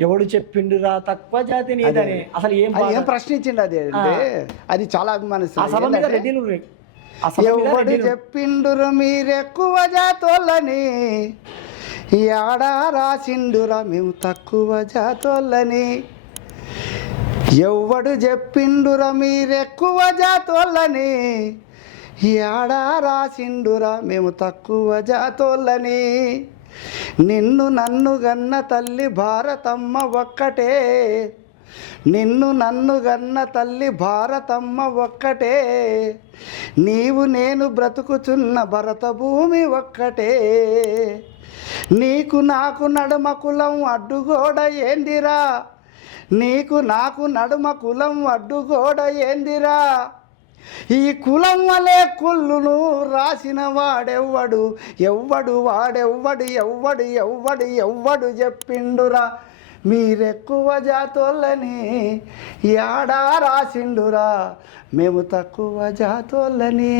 ఎవడు చెప్పిండురా తక్కువ జాతి నీదని. అసలు ఏం? ఏం ప్రశ్న ఇచ్చిండు అది అంటే అది చాలా అభిమానిస్తుంది రెడ్డిలు ఎవడు. చెప్పిండురు మీరెక్కువ జాతోళ్ళని యాడా రాసిండురా మేము తక్కువ జాతోళ్ళని ఎవడు చెప్పిండురా మీరెక్కువ జాతోళ్ళని యాడా రాసిండురా మేము తక్కువ జాతోళ్ళని నిన్ను నన్ను గన్న తల్లి భారతమ్మ ఒక్కటే. నిన్ను నన్ను గన్న తల్లి భారతమ్మ ఒక్కటే. నీవు నేను బ్రతుకుచున్న భరత భూమి ఒక్కటే. నీకు నాకు నడుమ కులం అడ్డుగోడ ఏందిరా? నీకు నాకు నడుమ కులం అడ్డుగోడ ఏందిరా? ఈ కులం వలే కుళ్ళును రాసిన వాడెవ్వడు ఎవ్వడు వాడెవ్వడు ఎవ్వడు ఎవ్వడు ఎవ్వడు చెప్పిండురా. మీరెక్కువ జాతోళ్ళని యాడా రాసిండురా? మేము తక్కువ జాతోళ్ళని